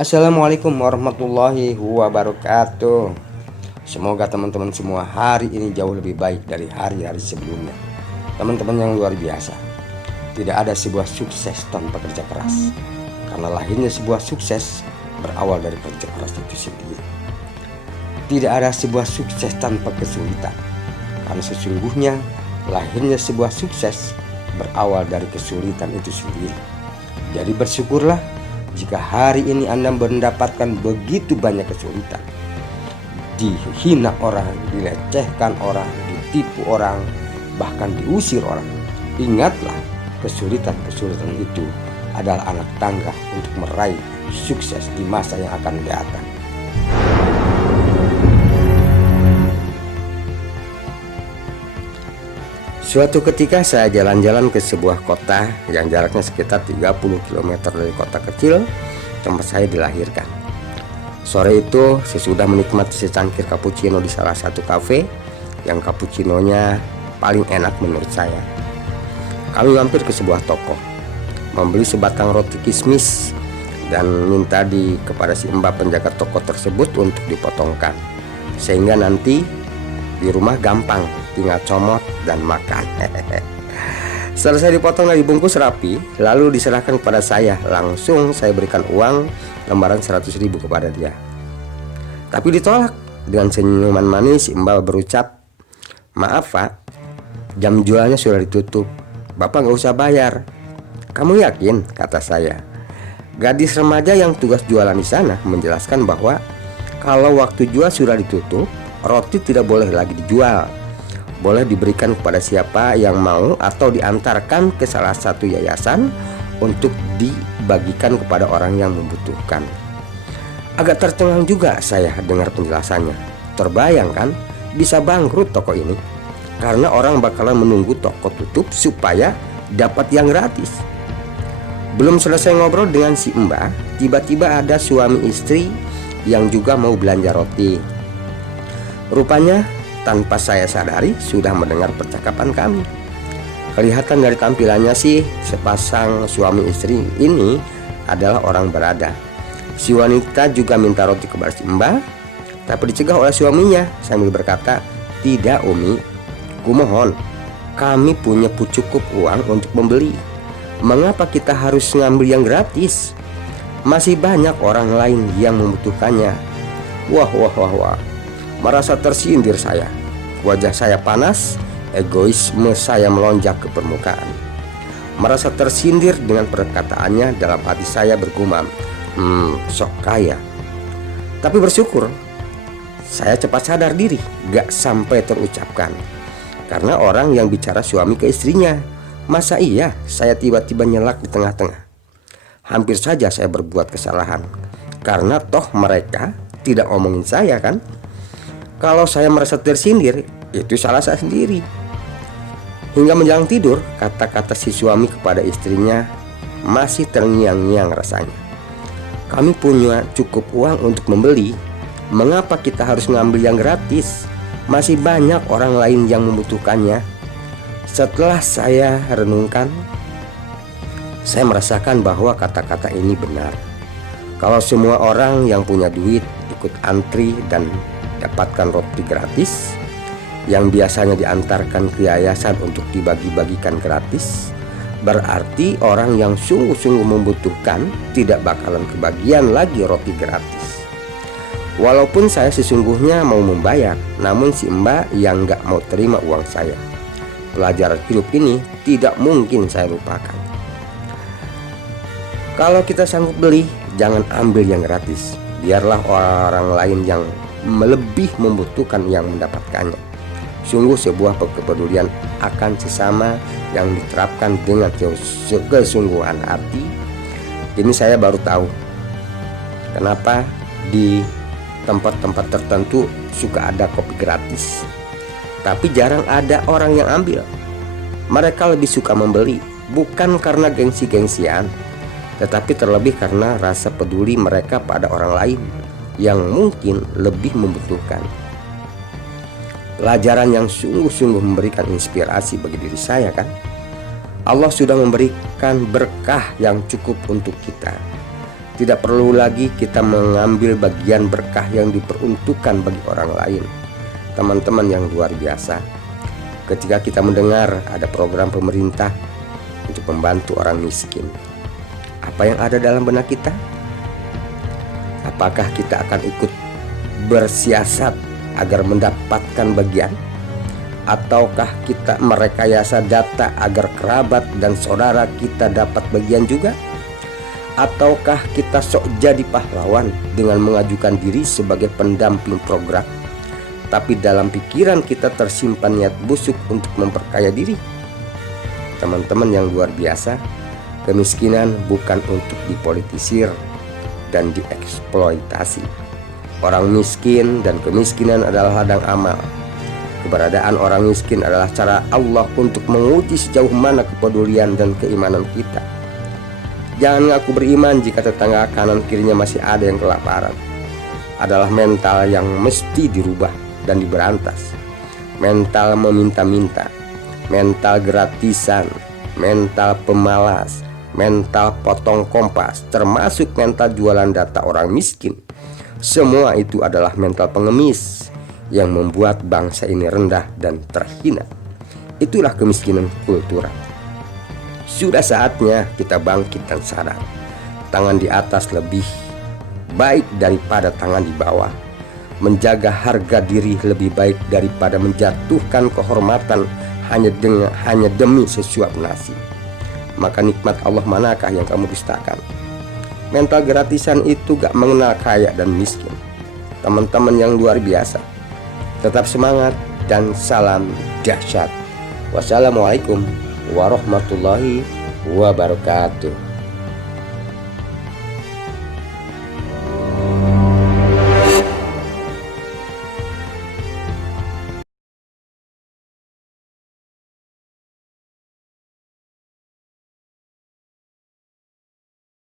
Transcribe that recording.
Assalamualaikum warahmatullahi wabarakatuh. Semoga teman-teman semua hari ini jauh lebih baik dari hari-hari sebelumnya. Teman-teman yang luar biasa, tidak ada sebuah sukses tanpa kerja keras. Karena lahirnya sebuah sukses berawal dari kerja keras itu sendiri. Tidak ada sebuah sukses tanpa kesulitan. Karena sesungguhnya lahirnya sebuah sukses berawal dari kesulitan itu sendiri. Jadi bersyukurlah jika hari ini Anda mendapatkan begitu banyak kesulitan, dihina orang, dilecehkan orang, ditipu orang, bahkan diusir orang. Ingatlah, kesulitan-kesulitan itu adalah anak tangga untuk meraih sukses di masa yang akan datang. Suatu ketika saya jalan-jalan ke sebuah kota yang jaraknya sekitar 30 km dari kota kecil tempat saya dilahirkan. Sore itu sesudah menikmati secangkir cappuccino di salah satu kafe yang cappuccinonya paling enak menurut saya, kami mampir ke sebuah toko, membeli sebatang roti kismis dan minta kepada si mbak penjaga toko tersebut untuk dipotongkan, sehingga nanti di rumah gampang, tinggal comot dan makan. Selesai dipotong dan dibungkus rapi, lalu diserahkan kepada saya. Langsung saya berikan uang lembaran 100.000 kepada dia. Tapi ditolak. Dengan senyuman manis, Mbak berucap, "Maaf Pak, jam jualnya sudah ditutup. Bapak gak usah bayar." "Kamu yakin?" kata saya. Gadis remaja yang tugas jualan di sana menjelaskan bahwa kalau waktu jual sudah ditutup, roti tidak boleh lagi dijual. Boleh diberikan kepada siapa yang mau atau diantarkan ke salah satu yayasan untuk dibagikan kepada orang yang membutuhkan. Agak tercengang juga saya dengar penjelasannya. Terbayang kan, bisa bangkrut toko ini karena orang bakalan menunggu toko tutup supaya dapat yang gratis. Belum selesai ngobrol dengan si Mbak, tiba-tiba ada suami istri yang juga mau belanja roti. Rupanya tanpa saya sadari sudah mendengar percakapan kami. Kelihatan dari tampilannya sih sepasang suami istri ini adalah orang berada. Si wanita juga minta roti kepada si Mbak, tapi dicegah oleh suaminya sambil berkata, "Tidak Umi, kumohon, kami punya cukup uang untuk membeli. Mengapa kita harus ngambil yang gratis? Masih banyak orang lain yang membutuhkannya." Wah. Merasa tersindir saya. Wajah saya panas, egoisme saya melonjak ke permukaan. Merasa tersindir dengan perkataannya, dalam hati saya bergumam, sok kaya. Tapi bersyukur, saya cepat sadar diri, gak sampai terucapkan. Karena orang yang bicara suami ke istrinya. Masa iya saya tiba-tiba nyelak di tengah-tengah? Hampir saja saya berbuat kesalahan, karena toh mereka tidak ngomongin saya kan? Kalau saya merasa tersindir, itu salah saya sendiri. Hingga menjelang tidur, kata-kata si suami kepada istrinya masih terngiang-ngiang rasanya. "Kami punya cukup uang untuk membeli. Mengapa kita harus ngambil yang gratis? Masih banyak orang lain yang membutuhkannya." Setelah saya renungkan, saya merasakan bahwa kata-kata ini benar. Kalau semua orang yang punya duit ikut antri dan dapatkan roti gratis yang biasanya diantarkan ke yayasan untuk dibagi-bagikan gratis, berarti orang yang sungguh-sungguh membutuhkan tidak bakalan kebagian lagi roti gratis. Walaupun saya sesungguhnya mau membayar, namun si Mbak yang gak mau terima uang saya. Pelajaran hidup ini tidak mungkin saya lupakan. Kalau kita sanggup beli, jangan ambil yang gratis. Biarlah orang lain yang lebih membutuhkan yang mendapatkannya. Sungguh sebuah kepedulian akan sesama yang diterapkan dengan kesungguhan hati. Ini saya baru tahu kenapa di tempat-tempat tertentu suka ada kopi gratis, tapi jarang ada orang yang ambil. Mereka lebih suka membeli, bukan karena gengsi-gengsian, tetapi terlebih karena rasa peduli mereka pada orang lain yang mungkin lebih membutuhkan. Pelajaran yang sungguh-sungguh memberikan inspirasi bagi diri saya kan. Allah sudah memberikan berkah yang cukup untuk kita. Tidak perlu lagi kita mengambil bagian berkah yang diperuntukkan bagi orang lain. Teman-teman yang luar biasa, ketika kita mendengar ada program pemerintah untuk membantu orang miskin, apa yang ada dalam benak kita? Apakah kita akan ikut bersiasat agar mendapatkan bagian? Ataukah kita merekayasa data agar kerabat dan saudara kita dapat bagian juga? Ataukah kita sok jadi pahlawan dengan mengajukan diri sebagai pendamping program, tapi dalam pikiran kita tersimpan niat busuk untuk memperkaya diri? Teman-teman yang luar biasa, kemiskinan bukan untuk dipolitisir dan dieksploitasi. Orang miskin dan kemiskinan adalah ladang amal. Keberadaan orang miskin adalah cara Allah untuk menguji sejauh mana kepedulian dan keimanan kita. Jangan ngaku beriman jika tetangga kanan kirinya masih ada yang kelaparan. Adalah mental yang mesti dirubah dan diberantas. Mental meminta-minta, mental gratisan, mental pemalas, mental potong kompas, termasuk mental jualan data orang miskin. Semua itu adalah mental pengemis yang membuat bangsa ini rendah dan terhina. Itulah kemiskinan kultural. Sudah saatnya kita bangkit dan sadar, tangan di atas lebih baik daripada tangan di bawah. Menjaga harga diri lebih baik daripada menjatuhkan kehormatan hanya demi sesuap nasi. Maka nikmat Allah manakah yang kamu dustakan? Mental gratisan itu gak mengenal kaya dan miskin. Teman-teman yang luar biasa, tetap semangat dan salam dahsyat. Wassalamualaikum warahmatullahi wabarakatuh.